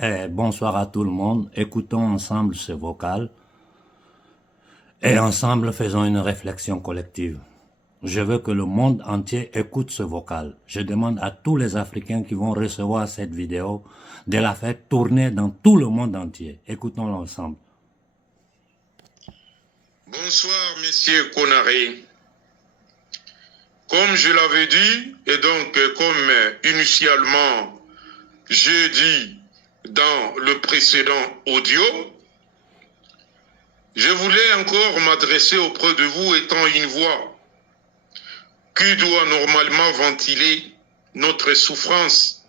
Bonsoir à tout le monde. Écoutons ensemble ce vocal et ensemble faisons une réflexion collective. Je veux que le monde entier écoute ce vocal. Je demande à tous les Africains qui vont recevoir cette vidéo de la faire tourner dans tout le monde entier. Écoutons-le ensemble. Bonsoir, messieurs Konaré. Comme je l'avais dit, et donc comme initialement j'ai dit dans le précédent audio, je voulais encore m'adresser auprès de vous étant une voix qui doit normalement ventiler notre souffrance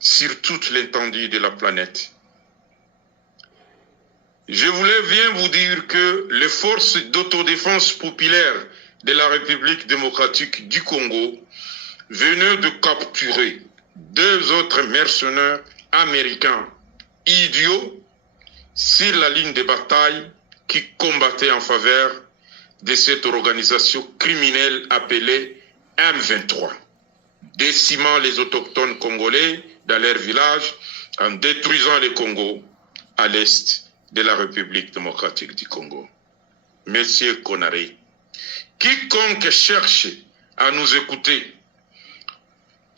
sur toute l'étendue de la planète. Je voulais bien vous dire que les forces d'autodéfense populaire de la République démocratique du Congo venaient de capturer 2 autres mercenaires américains idiots sur la ligne de bataille qui combattaient en faveur de cette organisation criminelle appelée M23, décimant les autochtones congolais dans leur village en détruisant le Congo à l'est de la République démocratique du Congo. Monsieur Konaré, quiconque cherche à nous écouter,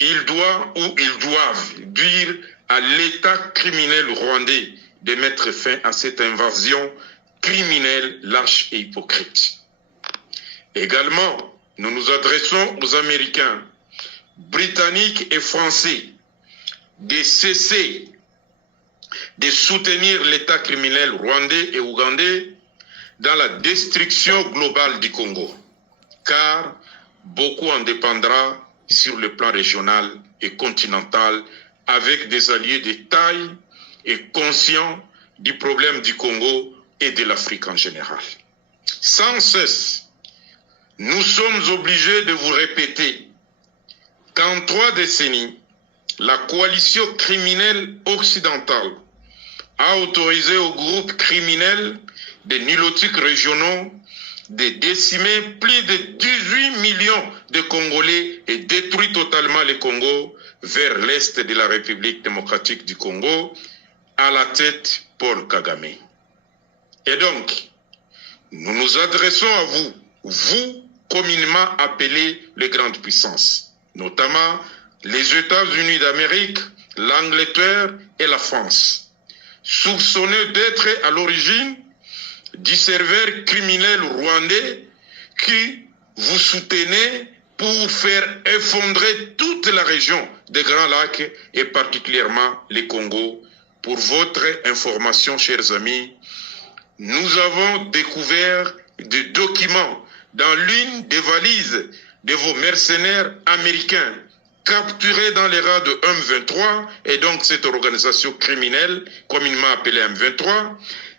il doit ou ils doivent dire à l'État criminel rwandais de mettre fin à cette invasion criminelle, lâche et hypocrite. Également, nous nous adressons aux Américains, Britanniques et Français de cesser de soutenir l'État criminel rwandais et ougandais dans la destruction globale du Congo, car beaucoup en dépendra sur le plan régional et continental avec des alliés de taille et conscients du problème du Congo et de l'Afrique en général. Sans cesse, nous sommes obligés de vous répéter qu'en 3 décennies, la coalition criminelle occidentale a autorisé aux groupes criminels des nilotiques régionaux de décimer plus de 18 millions de Congolais et détruit totalement le Congo vers l'est de la République démocratique du Congo, à la tête Paul Kagame. Et donc, nous nous adressons à vous, vous communément appelés les grandes puissances, notamment les États-Unis d'Amérique, l'Angleterre et la France, soupçonnés d'être à l'origine du serveur criminel rwandais qui vous soutenez pour faire effondrer toute la région des Grands Lacs et particulièrement les Congo. Pour votre information, chers amis, nous avons découvert des documents dans l'une des valises de vos mercenaires américains capturés dans les rats de M23 et donc cette organisation criminelle communément appelée M23,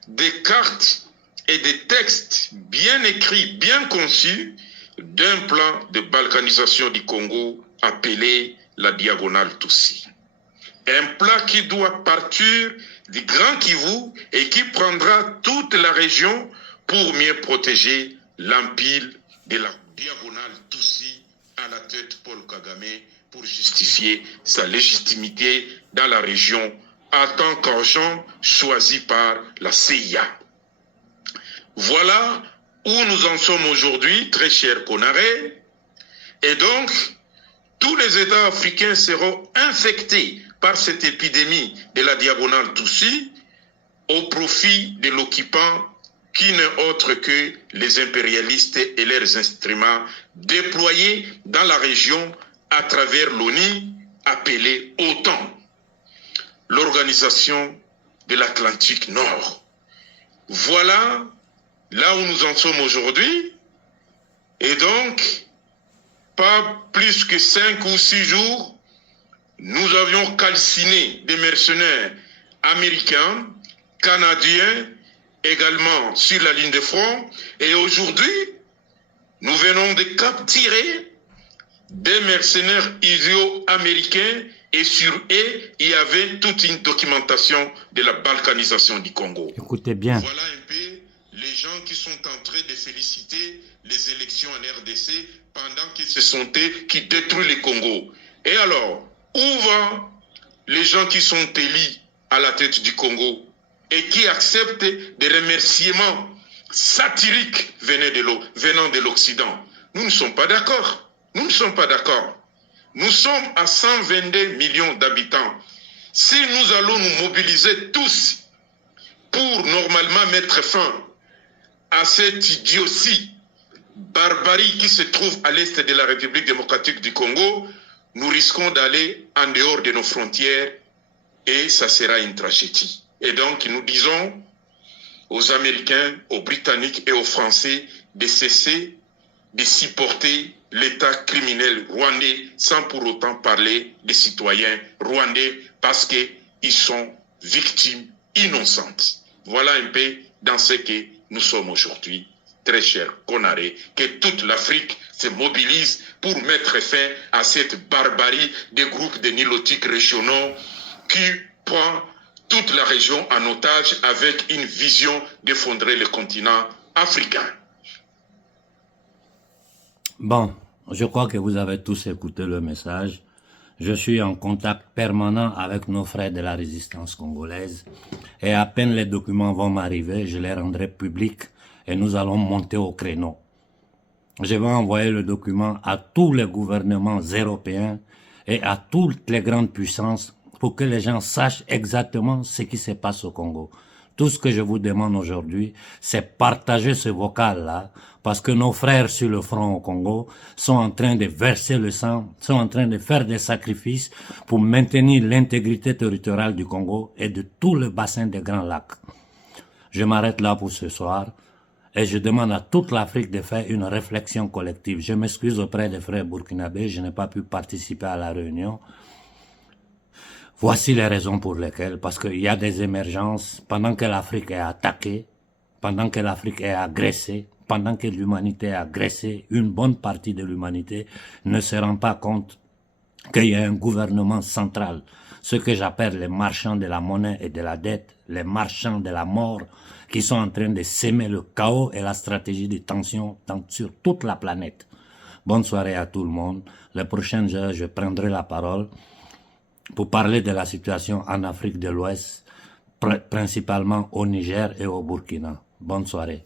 des cartes et des textes bien écrits, bien conçus d'un plan de balkanisation du Congo appelé la diagonale Tutsi. Un plan qui doit partir du Grand Kivu et qui prendra toute la région pour mieux protéger l'empire de la diagonale Tutsi à la tête Paul Kagame pour justifier sa légitimité dans la région en tant qu'agent choisi par la CIA. Voilà où nous en sommes aujourd'hui, très cher Konaré. Et donc, tous les États africains seront infectés par cette épidémie de la diagonale Tutsi au profit de l'occupant qui n'est autre que les impérialistes et leurs instruments déployés dans la région à travers l'ONU appelée OTAN, l'Organisation de l'Atlantique Nord. Voilà là où nous en sommes aujourd'hui. Et donc, pas plus que 5 ou 6 jours, nous avions calciné des mercenaires américains, canadiens, également sur la ligne de front. Et aujourd'hui, nous venons de capturer des mercenaires idiots américains et sur eux, il y avait toute une documentation de la balkanisation du Congo. Écoutez bien. Voilà un peu les gens qui sont en train de féliciter les élections en RDC pendant que ce sont eux qui détruisent le Congo. Et alors, où vont les gens qui sont élus à la tête du Congo et qui accepte des remerciements satiriques venant de l'Occident. Nous ne sommes pas d'accord. Nous ne sommes pas d'accord. Nous sommes à 122 millions d'habitants. Si nous allons nous mobiliser tous pour normalement mettre fin à cette idiotie, barbarie qui se trouve à l'est de la République démocratique du Congo, nous risquons d'aller en dehors de nos frontières et ça sera une tragédie. Et donc nous disons aux Américains, aux Britanniques et aux Français de cesser de supporter l'État criminel rwandais sans pour autant parler des citoyens rwandais parce qu'ils sont victimes innocentes. Voilà un peu dans ce que nous sommes aujourd'hui. Très cher Konaré, que toute l'Afrique se mobilise pour mettre fin à cette barbarie des groupes de nilotiques régionaux qui prend toute la région en otage avec une vision d'effondrer le continent africain. Bon, je crois que vous avez tous écouté le message. Je suis en contact permanent avec nos frères de la résistance congolaise et à peine les documents vont m'arriver, je les rendrai publics et nous allons monter au créneau. Je vais envoyer le document à tous les gouvernements européens et à toutes les grandes puissances pour que les gens sachent exactement ce qui se passe au Congo. Tout ce que je vous demande aujourd'hui, c'est partager ce vocal-là, parce que nos frères sur le front au Congo sont en train de verser le sang, sont en train de faire des sacrifices pour maintenir l'intégrité territoriale du Congo et de tout le bassin des Grands Lacs. Je m'arrête là pour ce soir et je demande à toute l'Afrique de faire une réflexion collective. Je m'excuse auprès des frères burkinabés, je n'ai pas pu participer à la réunion. Voici les raisons pour lesquelles, parce qu'il y a des émergences, pendant que l'Afrique est attaquée, pendant que l'Afrique est agressée, pendant que l'humanité est agressée, une bonne partie de l'humanité ne se rend pas compte qu'il y a un gouvernement central, ce que j'appelle les marchands de la monnaie et de la dette, les marchands de la mort, qui sont en train de s'aimer le chaos et la stratégie de tension sur toute la planète. Bonne soirée à tout le monde. Les prochaines heures, je prendrai la parole pour parler de la situation en Afrique de l'Ouest, principalement au Niger et au Burkina. Bonne soirée.